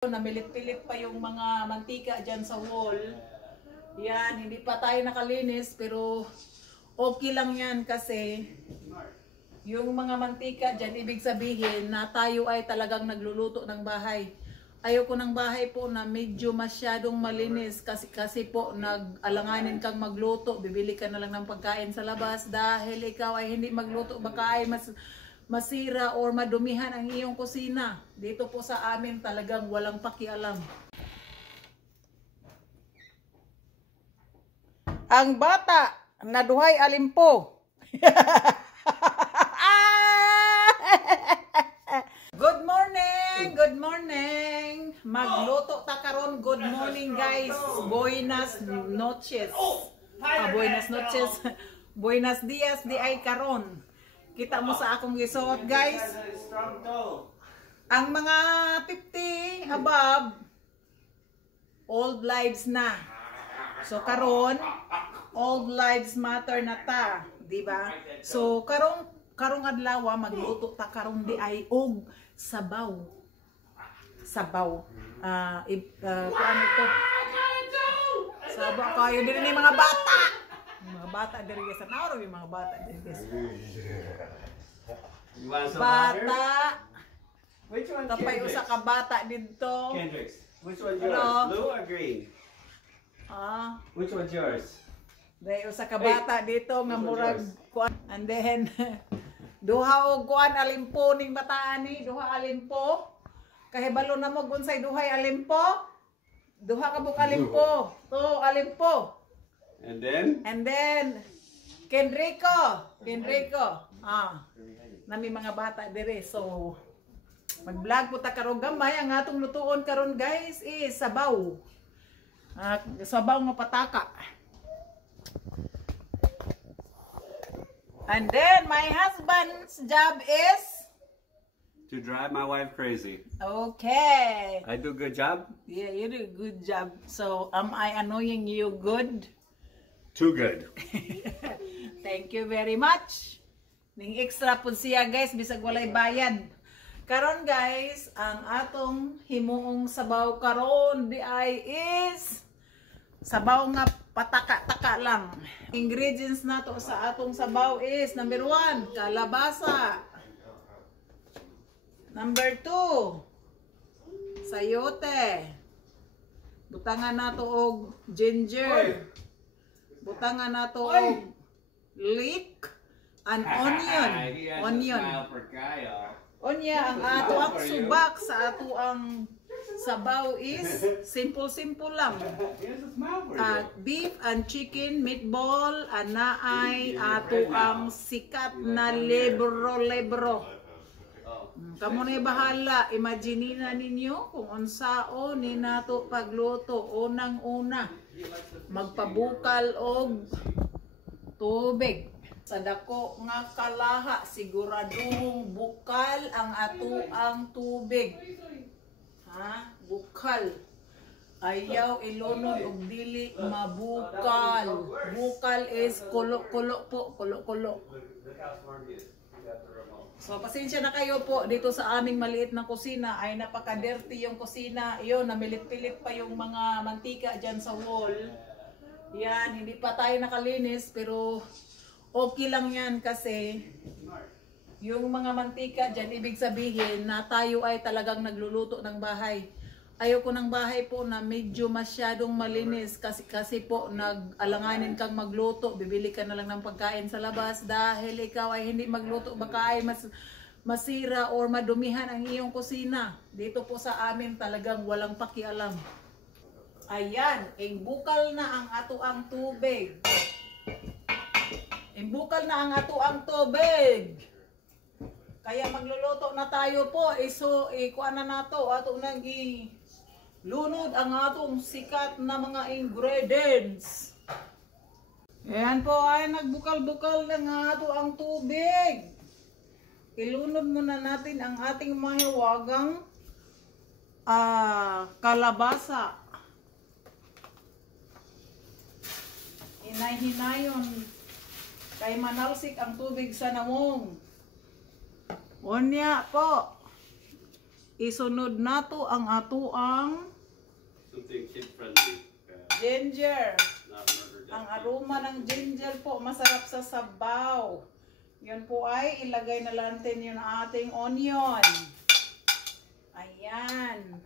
Namilit-pilit pa yung mga mantika dyan sa wall. Yan, hindi pa tayo nakalinis pero okay lang yan kasi yung mga mantika dyan, ibig sabihin na tayo ay talagang nagluluto ng bahay. Ayoko ng bahay po na medyo masyadong malinis kasi po nag-alanganin kang magluto, bibili ka na lang ng pagkain sa labas dahil ikaw ay hindi magluto, baka ay masira or madumihan ang iyong kusina. Dito po sa amin talagang walang pakialam. Ang bata naduhay alimpo. Good morning, good morning. Magluto ta karon. Good morning guys. Buenas noches. Buenas noches. Buenas dias di ay karon. Kita mo sa akong gisuot guys. Ang mga 50 above old lives na. So karon old lives matter na ta, di ba? So karong adlaw magluto ta karon di ay og sabaw. Sabaw. Kuan ito. Sabaw kayo din ni mga bata. Mga bata diri guys. Naoro yung mga bata diri guys. Bata. Which one? Tapay usa ka bata dito. Kendricks. Which one's yours? Blue or green? Which one's yours? Dahil usa ka bata dito nga murag kuan, and then duha og kuan alimpo ning bataan ni, duha alimpo. Kahibalo na mo unsay duhay alimpo? Duha ka buk alimpo. To alimpo. And then Kendrico. Nami mga bata dire. So mag-vlog po ta karon gamay. Ang atong lutuon karon guys is sabaw. Sabaw nga pataka. And then my husband's job is to drive my wife crazy. Okay. I do a good job? Yeah, you do a good job. So am I annoying you good? Too good. Thank you very much. Ning extra pud siya guys bisag walay bayad. Karon guys, ang atong himuong sabaw karon di ay is sabaw nga pataka-taka lang. Ingredients nato sa atong sabaw is number 1, kalabasa. Number 2, sayote. Butangan nato og ginger. Butangan nato og leek and onion. Onya ang ato ang subak sa ato ang sabaw is simple lang. Beef and chicken meatball anaay ato ang sikat na lebro. Kamo na bahala, imagine na ninyo kung unsao ni nato pagluto. Unang-una magpabukal og tubig. Sa dako nga kalaha, siguradong bukal ang ato ang tubig. Bukal. Ayaw ilunod og dili mabukal. Bukal is kulo-kulo po, kulo-kulo. So pasensya na kayo po dito sa aming maliit na kusina ay napaka-dirty yung kusina. Iyon, namilit-pilit pa yung mga mantika dyan sa wall. Yan, hindi pa tayo nakalinis pero okay lang yan kasi yung mga mantika dyan, ibig sabihin na tayo ay talagang nagluluto ng bahay. Ayoko ng bahay po na medyo masyadong malinis kasi po nag-alanganin kang magluto, bibili ka na lang ng pagkain sa labas dahil ikaw ay hindi magluto, baka ay masira or madumihan ang iyong kusina. Dito po sa amin talagang walang pakialam. Ayan, imbukal na ang ato ang tubig. Imbukal na ang ato ang tubig. Kaya magluluto na tayo po. Kuha na nato. Ato nang lunod ang atong sikat na mga ingredients. Ayan po ay nagbukal-bukal na nga ato ang tubig. Ilunod muna natin ang ating mahiwagang kalabasa. Hinay-hinayon. Kay manalsik ang tubig sa namong. Unya po. isunod nato ang ato ang Something kid-friendly. ginger. Not murder Ang death. aroma ng ginger po, masarap sa sabaw. Yun po ay ilagay na natin yung ating onion. Ayan.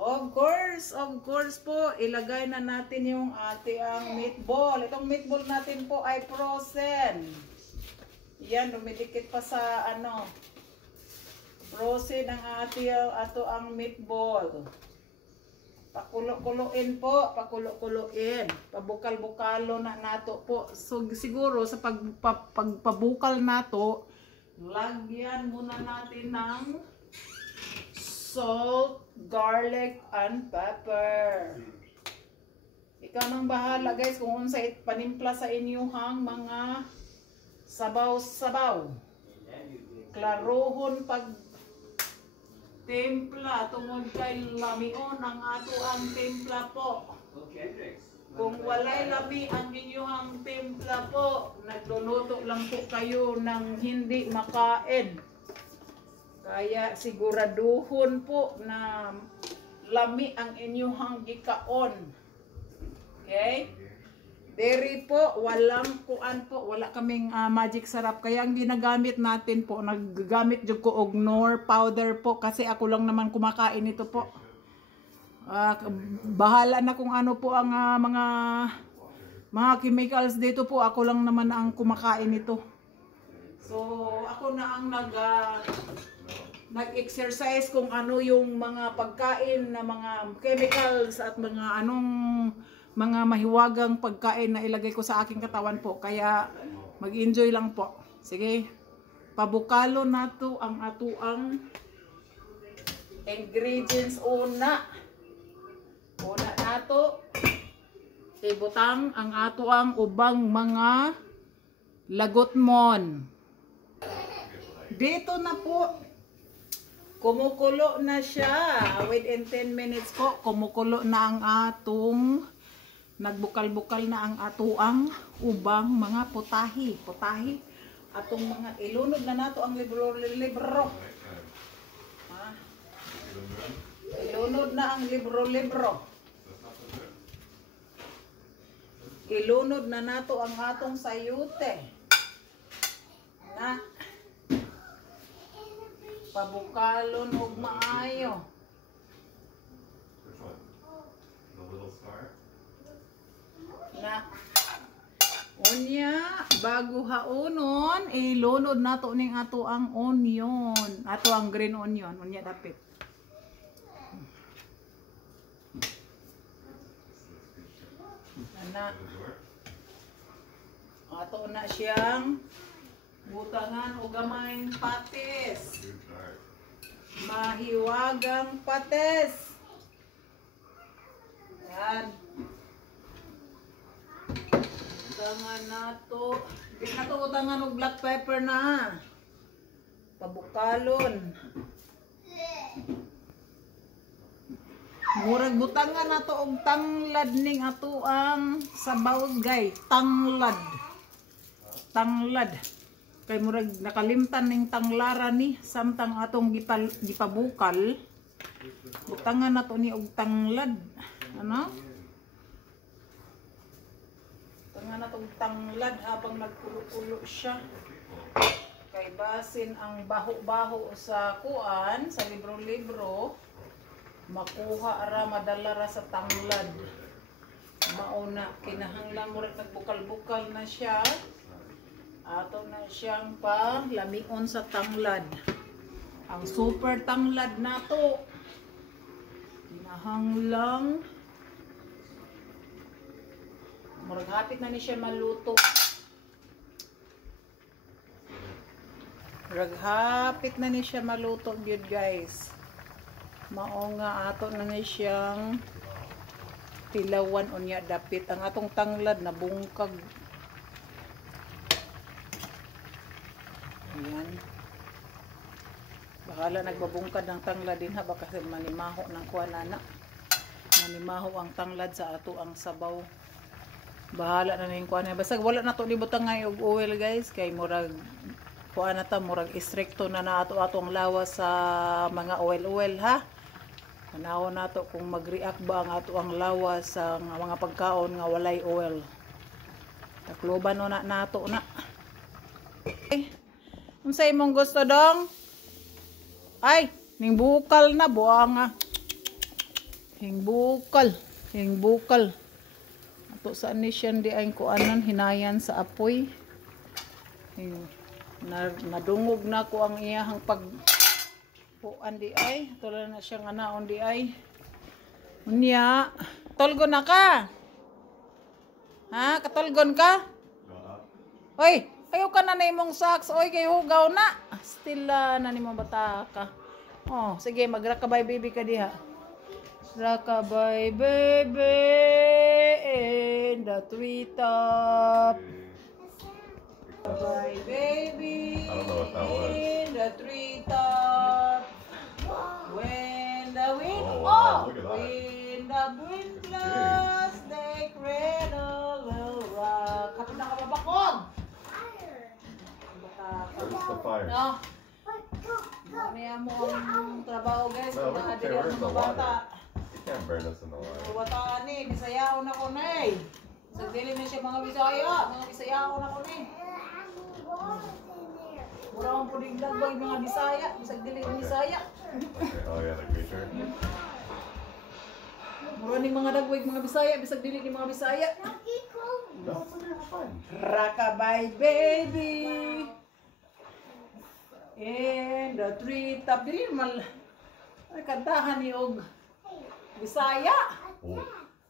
Of course po, ilagay na natin yung ating meatball. Itong meatball natin po ay frozen. Yan, dumidikit pa sa ano. Frozen ang ato ang meatball. Pakulo-kuloin po, pakulo-kuloin. Pabukal-bukalo na nato po. So siguro sa pagpabukal nato, lagyan muna natin ng salt, garlic, and pepper. Ikaw nang bahala guys kung unsa panimpla sa inyuhang mga sabaw-sabaw. Klarohon pag timpla tungod kay lamion ang ato ang timpla po. Kung walay lami ang inyong timpla po, nagluluto lang po kayo ng hindi makain. Kaya siguraduhon po na lami ang inyong gikaon. Okay? Dairy po, walang kuan po, wala kaming magic sarap. Kaya ang ginagamit natin po, naggamit jud ko og Knorr powder po kasi ako lang naman kumakain ito po. Bahala na kung ano po ang mga chemicals dito po, ako lang naman ang kumakain ito. So, ako na ang nag-exercise kung ano yung mga pagkain na mga chemicals at mga mga mahiwagang pagkain na ilagay ko sa aking katawan po. Kaya mag-enjoy lang po. Sige, pabukalo nato ang atuang ingredients una. Una nato ibutang ang atuang ubang mga lagotmon. Dito na po kumukulo na siya. Within 10 minutes po, kumukulo na ang atong, nagbukal-bukal na ang atuang ubang mga putahi. Atong mga, ilunod na nato ang libro. Ilunod na ang libro. Ilunod na nato ang atong sayute. Na pabukalon og maayo. Na unya bago haunon ilunod nato ning ato ang onion, ato ang green onion unya dapit. Na ato na siyang butangan o gamayng patis. Mahiwagang patis. Yan. Butangan nato. Di na to butangan og black pepper na. Pabukalon. Murag butangan nato og tanglad ning ato ang sabaw guys. Tanglad. Kay murag nakalimtan ning tanglara ni samtang atong gipabukal. Butangan nato ni og tanglad. Ano? Butangan nato og tanglad habang nagkulo-kulo siya. Kay basin ang baho-baho sa kuan, sa libro-libro, makuha ra madala ra sa tanglad. Mauna kinahanglan mo rin nagbukal-bukal na siya. Ato na siyang lamion sa tanglad. Ang super tanglad nato. Kinahanglang murag hapit na ni siya maluto. Hapit na ni siya maluto gyud guys. Mao nga ato na ni siyang tilawan unya dapit ang atong tanglad na bungkag. Ayan. Bahala nagbabungkad ng tanglad din ha baka manimaho ng kuanana. Manimaho ang tanglad sa ato ang sabaw. Bahala na ning kuan. Basta wala na to libutang nga og oil guys kay murag kuha na ta, murag istrikto na na ato ang lawas sa mga oil ha. Panahon nato kung mag-react ba ang ato ang lawas sa mga pagkaon nga walay oil. Takloban no na nato na. Okay. Unsay imong gusto dong? Ay, ning bukal na buanga. Hingbukal. Ato sa ni siyan di ay kuanan hinayan sa apoy. Nadungog na ko ang iyahang pag puan di ay. Tulad na siyang anaon di ay. Unya. Tolgon na ka. Ha? Katolgon ka? Oy, ayaw ka na na imong socks. Oy, kay hugaw na. Still na ni mga bata ka. Oh, sige, magrakabay baby ka diha. Rakabay baby in the treetop. Rakabay baby in the treetop. When the wind, when the wind blows, they cradle will rock. Kapit na kababakog. Where's the fire? No. Mamaya mo ang trabaho guys. No, Kung okay, where's the mga bata. You can't burn us in the water. Mga bata ni, bisayaon ako na eh. Sa dili na siya mga bisaya. Mga bisayaon ako na eh. Mura akong puling lagbag mga bisaya. Bisag dili ng bisaya. Oh yeah, the creature. Mura ning mga dagwig mga bisaya. Bisag dili ng mga bisaya. No, it's fine. Rakabay baby in the treetop. Dili mal ay kantahan ni og Bisaya. Oh,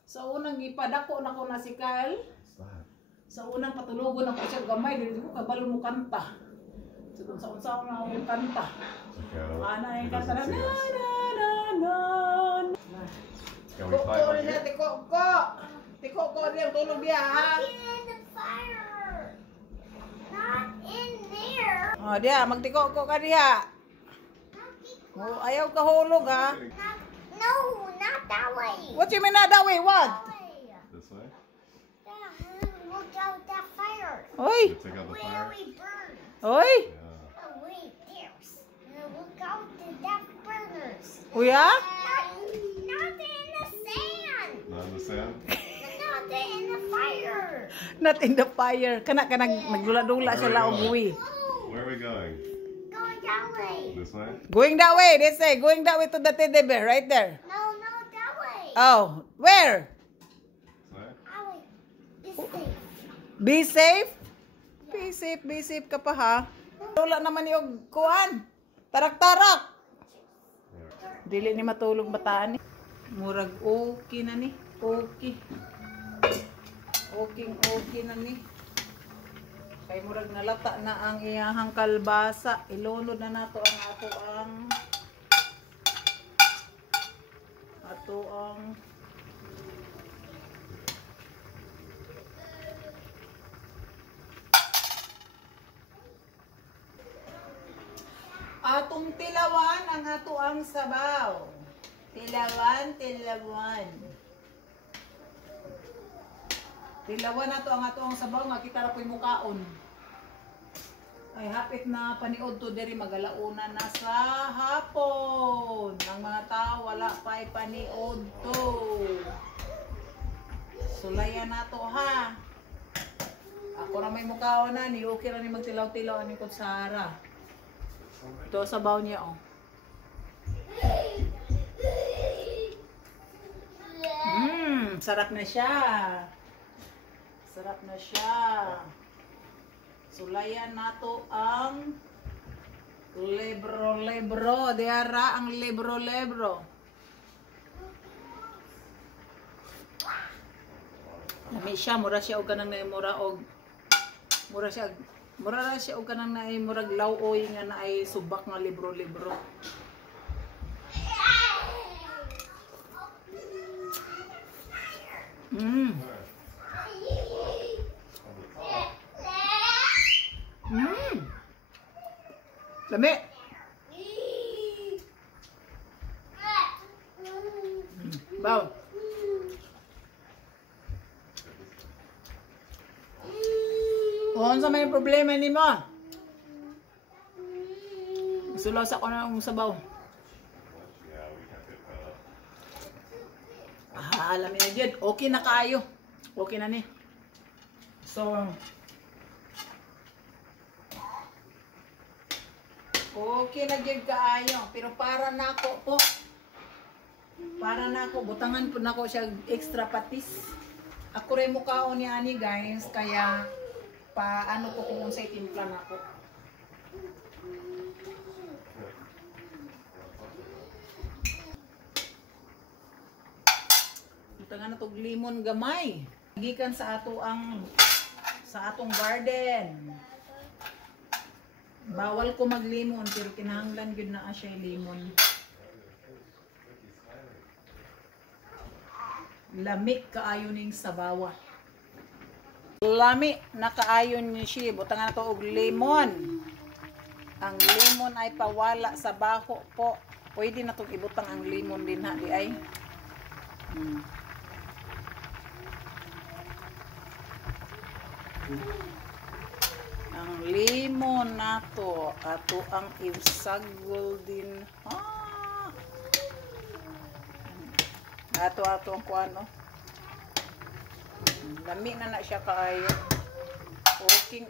Sa unang gipadako na ko na si Kyle. what's that? Sa unang patulugon ako siya gamay dili ko kabalo mo kanta. So kung sa unsa na ako kanta. Okay, Ana he ay kanta na doesn't na see us. na na. Can we climb up here? Tiko ko. Tiko ko diyan tulog diya ha. Oh, dia magtiko ko ka diha. Oh, ayaw ka hulog ha. No, not that way. What you mean not that way? What? This way? Look out that fire. Oy. Take out the Where fire? we burn. Oy. Yeah. Oh wait, there's. Look out the that burners. Kuya? Not in the sand. Not in the sand? Not in the fire. Not in the fire. Kana nagdula-dula siya laog uwi. Where are we going? Going that way. This way? Going that way, they say. Going that way to the teddy bear, right there. No, no, that way. Oh, where? This way? That way. This way. Be safe? Be safe ka pa ha. Wala naman yung kuhan. Tarak-tarak. Dili ni matulog bataan ni. Murag okay na ni. Okay. Okay na ni. Kay murag nalata na ang iyahang kalbasa. Ilunod na nato ang ato ang atong tilawan ang ato ang sabaw. Tilawan. Tilawan nato ang ato ang sabaw nga kita ra po'y mukaon. Ay hapit na paniod to diri magalauna na sa hapon. Ang mga tao wala pa'y paniod to. Sulayan nato ha. Ako na may mukaon na ni okay ra ni magtilaw-tilaw ani kutsara. Ito sabaw niya oh. Sarap na siya. Sarap na siya. Sulayan nato ang lebro. Diara ang lebro. Nami siya, mura siya og kanang na mura siya og kanang na murag lawoy nga na ay subak nga lebro. Lami. Baw. Kung sa may problema ni mo? Sulos ako na ng sabaw. Yeah, we kept it Alam niyo dyan. Okay na kayo. Okay na ni. So, okay na dyan kaayo. Pero para na ako po. Para na ako. Butangan po na ako siya extra patis. Ako rin mukhaon ni Ani guys. Kaya, paano ko kung sa timpla na ako. Butangan na itong limon gamay. Gikan sa atong garden. Bawal ko maglimon pero kinahanglan gyud na siya limon. Lami kaayo ning sabawa. Lami na kaayo ni siya. Butangan na to og limon. Ang limon ay pawala sa baho po. Pwede na itong ibutang ang limon din ha di ay. Ang limon nato ato ang isagol din ato ang kuano lami na siya kaayo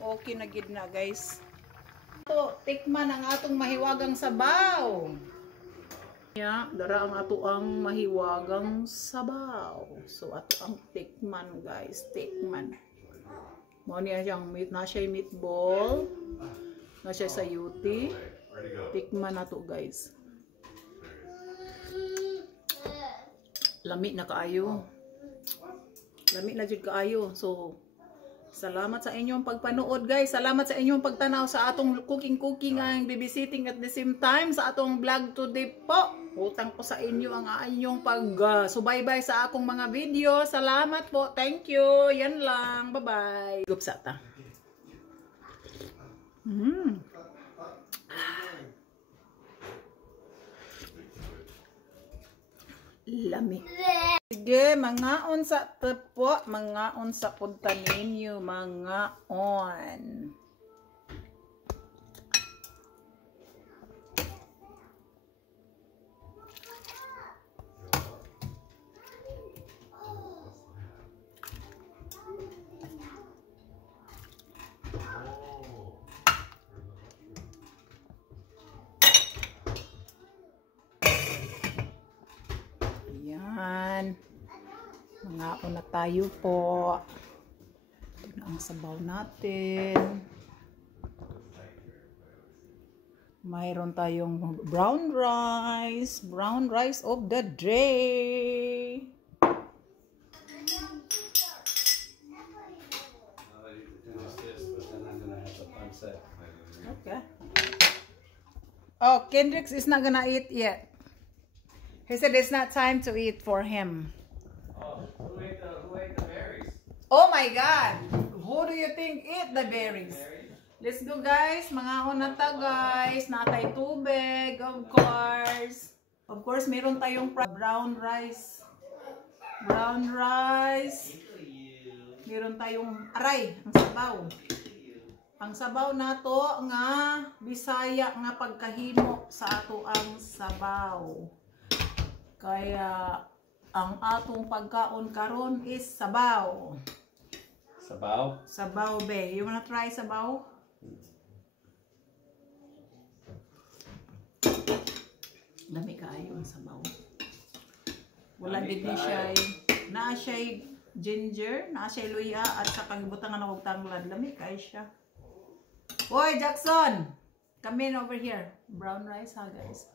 okay na gid na guys to tikman ang atong mahiwagang sabaw dara ang ato ang mahiwagang sabaw so ato ang tikman guys mo niya siyang meatball na siya sa yuti tikman na to guys lami na kaayo lami na jud kaayo so salamat sa inyong pagpanood guys salamat sa inyong pagtanaw sa atong cooking ang babysitting at the same time sa atong vlog today po utang ko sa inyo ang inyong subaybay sa akong mga video salamat po thank you yan lang bye bye gupsa ta lami sige mangaon sa tepo mangaon sa punta ninyo mangaon mangaon na tayo po. Ito na ang sabaw natin. Mayroon tayong brown rice of the day. Okay. Oh, Kendricks is not gonna eat yet. He said it's not time to eat for him. Who ate the berries? Oh my God! Who do you think eat the berries? Let's go guys! Mangaon na ta guys! Natay tubig, of course. Of course, meron tayong brown rice. Meron tayong aray, ang sabaw. Ang sabaw na to nga Bisaya nga pagkahimo sa ato ang sabaw. Kaya ang atong pagkaon karon is sabaw. Sabaw? Sabaw be. You wanna try sabaw? Dami kaayo ang sabaw. Wala din siya. Naa siya ginger, naa siya luya at sa pangibutangan og tanglad. Lami kaayo siya. Boy Jackson, come in over here. Brown rice ha guys.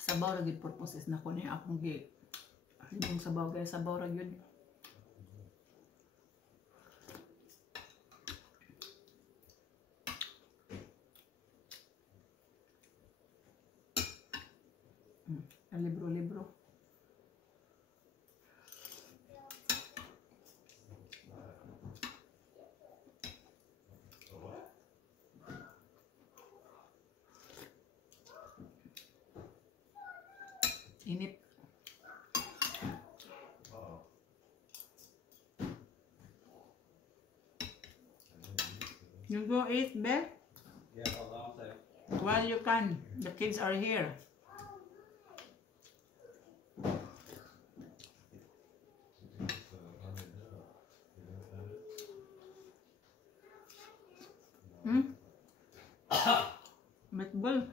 Sabaw ra gid purposes na ko ni akong gi. Yung sabaw guys, sabaw ra gyud. Libro. Init. You go eat, be? Yeah, hold on a second. While you can. The kids are here. Hmm? Meatball.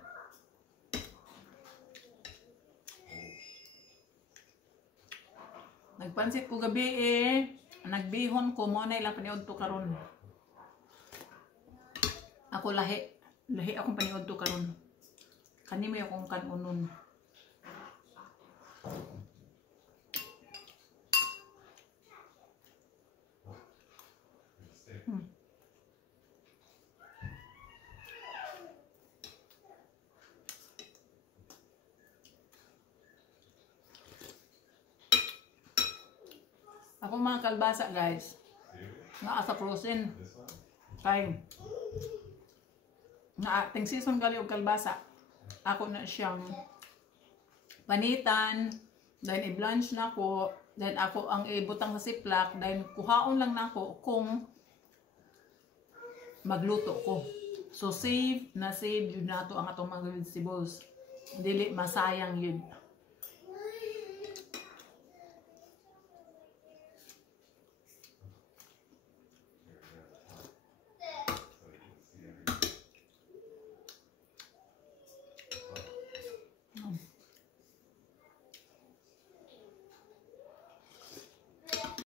Nagpansit ko gabi eh. Nagbihon ko mo na ilang paniod to karon. Ako lahi. Lahi akong paniod to karon. Kani mo akong kanunon. Ako mga kalbasa guys. Nga asa frozen. Kay nga ating season gali og kalbasa. Ako na siyang panitan, then i-blanch na ko, then ako ang ibutang sa siplak, then kuhaon lang nako kung magluto ko. So save yun nato ang atong mga vegetables. Dili masayang yun.